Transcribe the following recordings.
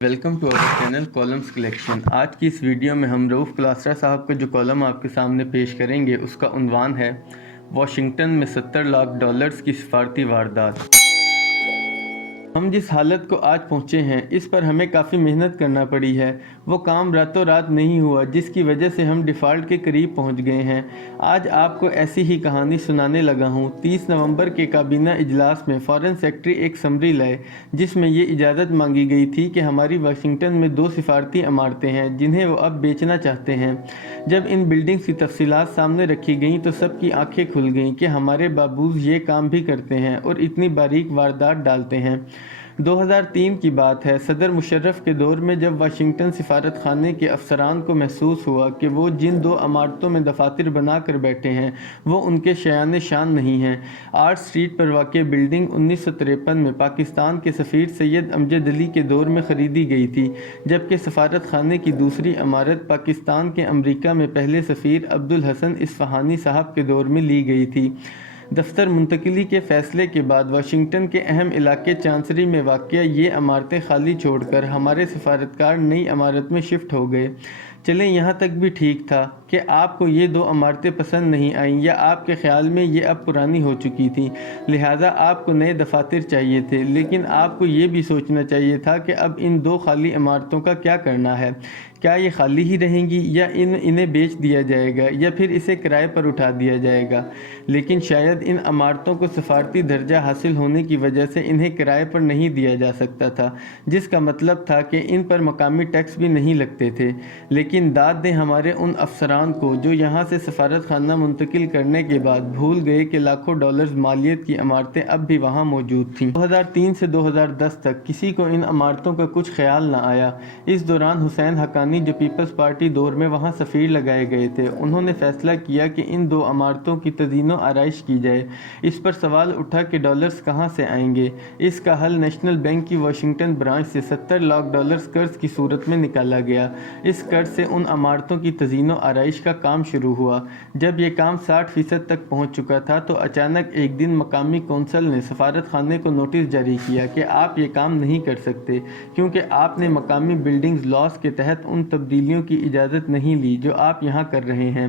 Welcome to اور channel columns collection. آج کی اس ویڈیو میں ہم رؤف کلاسرا صاحب کا جو کالم آپ کے سامنے پیش کریں گے اس کا عنوان ہے واشنگٹن میں 70 لاکھ ڈالرز کی سفارتی واردات۔ ہم جس حالت کو آج پہنچے ہیں اس پر ہمیں کافی محنت کرنا پڑی ہے۔ وہ کام راتوں رات نہیں ہوا جس کی وجہ سے ہم ڈیفالٹ کے قریب پہنچ گئے ہیں۔ آج آپ کو ایسی ہی کہانی سنانے لگا ہوں۔ 30 نومبر کے کابینہ اجلاس میں فارن سیکرٹری ایک سمری لائے جس میں یہ اجازت مانگی گئی تھی کہ ہماری واشنگٹن میں 2 سفارتی عمارتیں ہیں جنہیں وہ اب بیچنا چاہتے ہیں۔ جب ان بلڈنگز کی تفصیلات سامنے رکھی گئیں تو سب کی آنکھیں کھل گئیں کہ ہمارے بابوز یہ کام بھی کرتے ہیں اور اتنی باریک واردات ڈالتے ہیں۔ 2003 کی بات ہے۔ صدر مشرف کے دور میں جب واشنگٹن سفارت خانے کے افسران کو محسوس ہوا کہ وہ جن 2 عمارتوں میں دفاتر بنا کر بیٹھے ہیں وہ ان کے شایان شان نہیں ہیں۔ آرٹ اسٹریٹ پر واقع بلڈنگ 1953 میں پاکستان کے سفیر سید امجد علی کے دور میں خریدی گئی تھی، جبکہ سفارت خانے کی دوسری عمارت پاکستان کے امریکہ میں پہلے سفیر عبدالحسن اصفہانی صاحب کے دور میں لی گئی تھی۔ دفتر منتقلی کے فیصلے کے بعد واشنگٹن کے اہم علاقے چانسری میں واقع یہ عمارتیں خالی چھوڑ کر ہمارے سفارتکار نئی عمارت میں شفٹ ہو گئے۔ چلیں یہاں تک بھی ٹھیک تھا کہ آپ کو یہ 2 عمارتیں پسند نہیں آئیں یا آپ کے خیال میں یہ اب پرانی ہو چکی تھیں، لہٰذا آپ کو نئے دفاتر چاہیے تھے، لیکن آپ کو یہ بھی سوچنا چاہیے تھا کہ اب ان 2 خالی عمارتوں کا کیا کرنا ہے۔ کیا یہ خالی ہی رہیں گی یا انہیں بیچ دیا جائے گا یا پھر اسے کرائے پر اٹھا دیا جائے گا؟ لیکن شاید ان عمارتوں کو سفارتی درجہ حاصل ہونے کی وجہ سے انہیں کرائے پر نہیں دیا جا سکتا تھا، جس کا مطلب تھا کہ ان پر مقامی ٹیکس بھی نہیں لگتے تھے۔ لیکن داد دیں ہمارے ان افسران کو جو یہاں سے سفارت خانہ منتقل کرنے کے بعد بھول گئے کہ لاکھوں ڈالرز مالیت کی عمارتیں اب بھی وہاں موجود تھیں۔ 2003 سے 2010 تک کسی کو ان عمارتوں کا کچھ خیال نہ آیا۔ اس دوران حسین حقانی جو پیپلز پارٹی دور میں وہاں سفیر لگائے گئے تھے، انہوں نے فیصلہ کیا کہ ان 2 عمارتوں کی تزئین و آرائش کی جائے۔ اس پر سوال اٹھا کہ ڈالرز کہاں سے آئیں گے؟ اس کا حل نیشنل بینک کی واشنگٹن برانچ سے 70 لاکھ ڈالرز قرض کی صورت میں نکالا گیا۔ اس قرض سے ان عمارتوں کی تزئین و آرائش کا کام شروع ہوا۔ جب یہ کام 60% تک پہنچ چکا تھا تو اچانک ایک دن مقامی کونسل نے سفارت خانے کو نوٹس جاری کیا کہ آپ یہ کام نہیں کر سکتے کیونکہ آپ نے مقامی بلڈنگز لاز کے تحت ان تبدیلیوں کی اجازت نہیں لی جو آپ یہاں کر رہے ہیں۔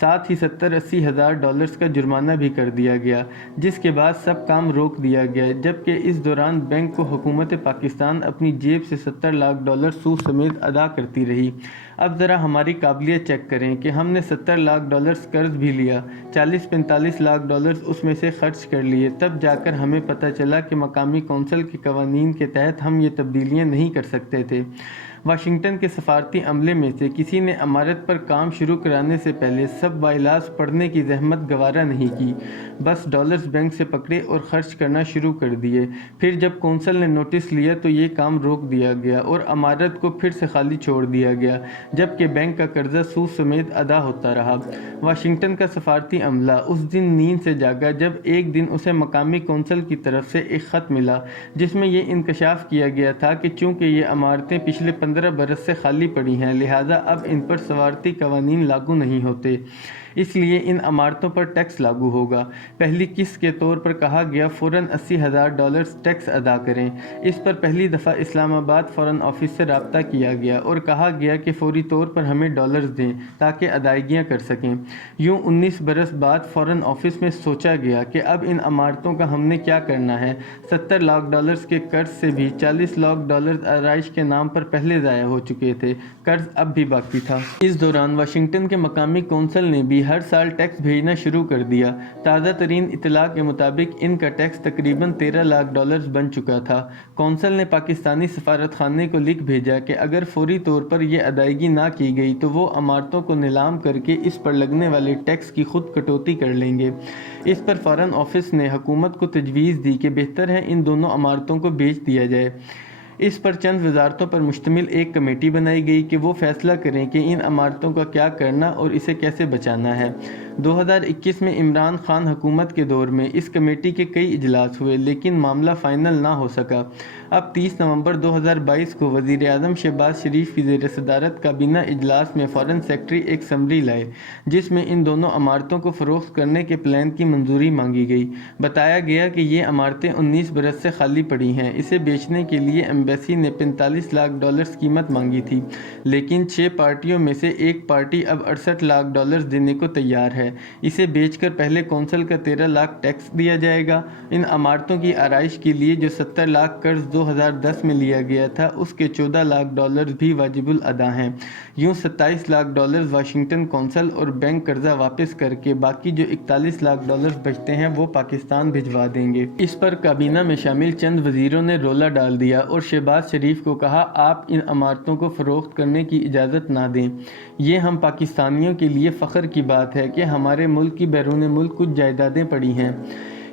ساتھ ہی 70-80 ہزار ڈالرز کا جرمانہ بھی کر دیا گیا، جس کے بعد سب کام روک دیا گیا، جبکہ اس دوران بینک کو حکومت پاکستان اپنی جیب سے 70 لاکھ ڈالر سود سمیت ادا کرتی رہی۔ اب ذرا ہماری قابلیت چیک کریں کہ ہم نے 70 لاکھ ڈالرز قرض بھی لیا، 40-45 لاکھ ڈالرز اس میں سے خرچ کر لیے، تب جا کر ہمیں پتہ چلا کہ مقامی کونسل کے قوانین کے تحت ہم یہ تبدیلیاں نہیں کر سکتے تھے۔ واشنگٹن کے سفارتی عملے میں سے کسی نے عمارت پر کام شروع کرانے سے پہلے سب بائلاز پڑھنے کی زحمت گوارا نہیں کی، بس ڈالرز بینک سے پکڑے اور خرچ کرنا شروع کر دیے۔ پھر جب کونسل نے نوٹس لیا تو یہ کام روک دیا گیا اور عمارت کو پھر سے خالی چھوڑ دیا گیا، جبکہ بینک کا قرضہ سود سمیت ادا ہوتا رہا۔ واشنگٹن کا سفارتی عملہ اس دن نیند سے جاگا جب ایک دن اسے مقامی کونسل کی طرف سے ایک خط ملا جس میں یہ انکشاف کیا گیا تھا کہ چونکہ یہ عمارتیں پچھلے 15 برس سے خالی پڑی ہیں، لہٰذا اب ان پر سفارتی قوانین لاگو نہیں ہوتے، اس لیے ان عمارتوں پر ٹیکس لاگو ہوگا۔ پہلی قسط کے طور پر کہا گیا فوراً 80 ہزار ڈالرز ٹیکس ادا کریں۔ اس پر پہلی دفعہ اسلام آباد فارن آفس سے رابطہ کیا گیا اور کہا گیا کہ فوری طور پر ہمیں ڈالرز دیں تاکہ ادائیگیاں کر سکیں۔ یوں 19 برس بعد فارن آفس میں سوچا گیا کہ اب ان عمارتوں کا ہم نے کیا کرنا ہے۔ 70 لاکھ ڈالرز کے قرض سے بھی 40 لاکھ ڈالرز آرائش کے نام پر پہلے ضائع ہو چکے تھے، قرض اب بھی باقی تھا۔ اس دوران واشنگٹن کے مقامی کونسل نے بھی ہر سال ٹیکس بھیجنا شروع کر دیا۔ تازہ ترین اطلاع کے مطابق ان کا ٹیکس تقریباً 13 لاکھ ڈالرز بن چکا تھا۔ کونسل نے پاکستانی سفارت خانے کو لکھ بھیجا کہ اگر فوری طور پر یہ ادائیگی نہ کی گئی تو وہ عمارتوں کو نیلام کر کے اس پر لگنے والے ٹیکس کی خود کٹوتی کر لیں گے۔ اس پر فارن آفس نے حکومت کو تجویز دی کہ بہتر ہے ان دونوں عمارتوں کو بیچ دیا جائے۔ اس پر چند وزارتوں پر مشتمل ایک کمیٹی بنائی گئی کہ وہ فیصلہ کریں کہ ان عمارتوں کا کیا کرنا اور اسے کیسے بچانا ہے۔ 2021 میں عمران خان حکومت کے دور میں اس کمیٹی کے کئی اجلاس ہوئے لیکن معاملہ فائنل نہ ہو سکا۔ اب 30 نومبر 2022 کو وزیر اعظم شہباز شریف کی زیر صدارت کابینہ اجلاس میں فارن سیکرٹری ایک سمری لائے جس میں ان دونوں عمارتوں کو فروخت کرنے کے پلان کی منظوری مانگی گئی۔ بتایا گیا کہ یہ عمارتیں 19 برس سے خالی پڑی ہیں۔ اسے بیچنے کے لیے ایمبیسی نے $45 لاکھ قیمت مانگی تھی لیکن 6 پارٹیوں میں سے ایک پارٹی اب $68 لاکھ دینے کو تیار ہے۔ اسے بیچ کر پہلے کونسل کا 13 لاکھ ٹیکس دیا جائے گا۔ ان عمارتوں کی آرائش کے لیے جو 70 لاکھ قرض 2010 میں لیا گیا تھا اس کے $14 لاکھ بھی واجب الادا ہیں۔ یوں $27 لاکھ واشنگٹن کونسل اور بینک قرضہ واپس کر کے باقی جو $41 لاکھ بچتے ہیں وہ پاکستان بھجوا دیں گے۔ اس پر کابینہ میں شامل چند وزیروں نے رولا ڈال دیا اور شہباز شریف کو کہا آپ ان عمارتوں کو فروخت کرنے کی اجازت نہ دیں۔ یہ ہم پاکستانیوں کے لیے فخر کی بات ہے کہ ہمارے ملک کی بیرون ملک کچھ جائیدادیں پڑی ہیں۔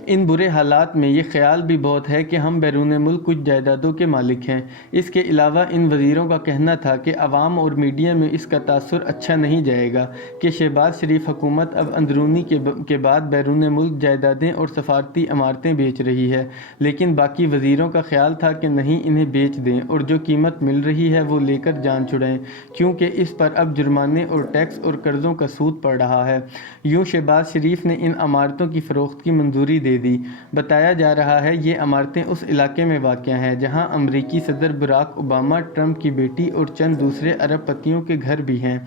ان برے حالات میں یہ خیال بھی بہت ہے کہ ہم بیرون ملک کچھ جائیدادوں کے مالک ہیں۔ اس کے علاوہ ان وزیروں کا کہنا تھا کہ عوام اور میڈیا میں اس کا تاثر اچھا نہیں جائے گا کہ شہباز شریف حکومت اب اندرونی کے بعد بیرون ملک جائیدادیں اور سفارتی عمارتیں بیچ رہی ہے، لیکن باقی وزیروں کا خیال تھا کہ نہیں انہیں بیچ دیں اور جو قیمت مل رہی ہے وہ لے کر جان چھڑائیں کیونکہ اس پر اب جرمانے اور ٹیکس اور قرضوں کا سود پڑ رہا ہے۔ یوں شہباز شریف نے ان عمارتوں کی فروخت کی منظوری دے دی۔ بتایا جا رہا ہے یہ عمارتیں اس علاقے میں واقع ہیں جہاں امریکی صدر براک اوباما، ٹرمپ کی بیٹی اور چند دوسرے ارب پتیوں کے گھر بھی ہیں۔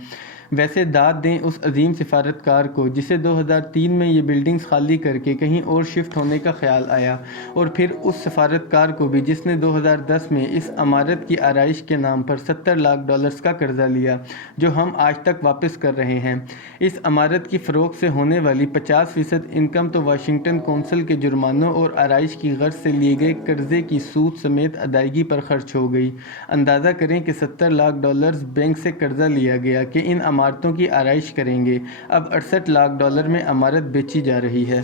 ویسے داد دیں اس عظیم سفارتکار کو جسے 2003 میں یہ بلڈنگز خالی کر کے کہیں اور شفٹ ہونے کا خیال آیا، اور پھر اس سفارتکار کو بھی جس نے 2010 میں اس عمارت کی آرائش کے نام پر $70 لاکھ کا قرضہ لیا جو ہم آج تک واپس کر رہے ہیں۔ اس عمارت کی فروخت سے ہونے والی 50% انکم تو واشنگٹن کونسل کے جرمانوں اور آرائش کی غرض سے لیے گئے قرضے کی سود سمیت ادائیگی پر خرچ ہو گئی۔ اندازہ کریں کہ $70 لاکھ بینک سے قرضہ لیا گیا کہ ان عمارتوں کی آرائش کریں گے۔ اب $68 لاکھ میں عمارت بیچی جا رہی ہے۔